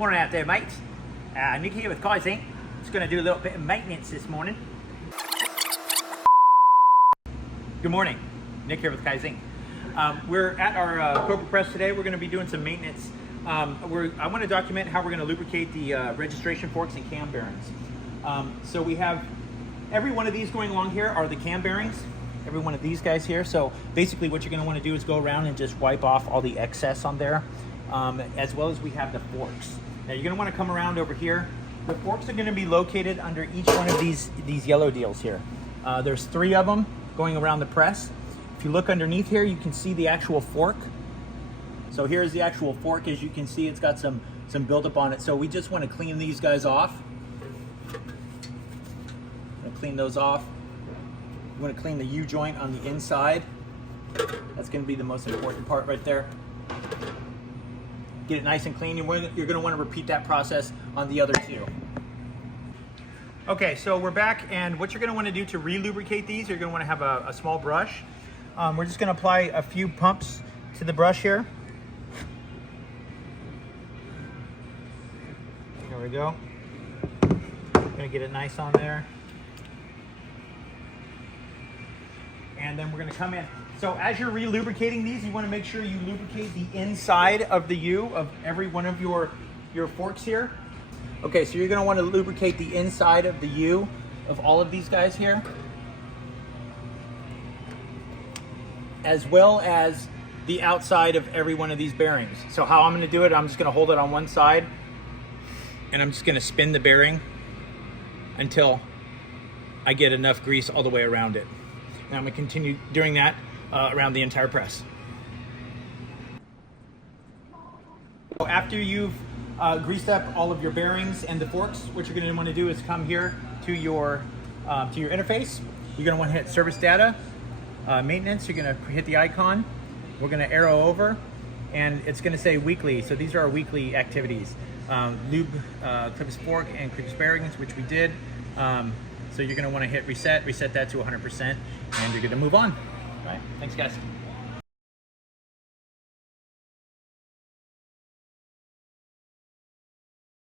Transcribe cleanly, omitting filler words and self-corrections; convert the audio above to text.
Morning out there, mates. Nick here with Kaizink. Just going to do a little bit of maintenance this morning. Good morning, Nick here with Kaizink. We're at our Cobra Press today. We're going to be doing some maintenance. I want to document how we're going to lubricate the registration forks and cam bearings. So we have every one of these going along here are the cam bearings. Every one of these guys here. So basically what you're going to want to do is go around and just wipe off all the excess on there, as well as we have the forks. Now you're going to want to come around over here. The forks are going to be located under each one of these yellow deals here. There's 3 of them going around the press. If you look underneath here, you can see the actual fork. So here's the actual fork. As you can see, it's got some buildup on it. So we just want to clean these guys off. Clean those off. You want to clean the U-joint on the inside. That's going to be the most important part right there. Get it nice and clean. You're going to want to repeat that process on the other 2. Okay, so we're back, and what you're going to want to do to re-lubricate these, you're going to want to have a small brush. We're just going to apply a few pumps to the brush here. There we go. Going to get it nice on there. And then we're going to come in. So as you're re-lubricating these, you want to make sure you lubricate the inside of the U of every one of your forks here. Okay, so you're going to want to lubricate the inside of the U of all of these guys here, as well as the outside of every one of these bearings. So how I'm going to do it, I'm just going to hold it on one side, and I'm just going to spin the bearing until I get enough grease all the way around it. Now I'm going to continue doing that around the entire press. So after you've greased up all of your bearings and the forks, what you're going to want to do is come here to your interface. You're going to want to hit service data, maintenance. You're going to hit the icon. We're going to arrow over, and it's going to say weekly. So these are our weekly activities. Lube clips fork and clips bearings, which we did. So you're going to want to hit reset that to 100%, and you're going to move on. All right, thanks guys.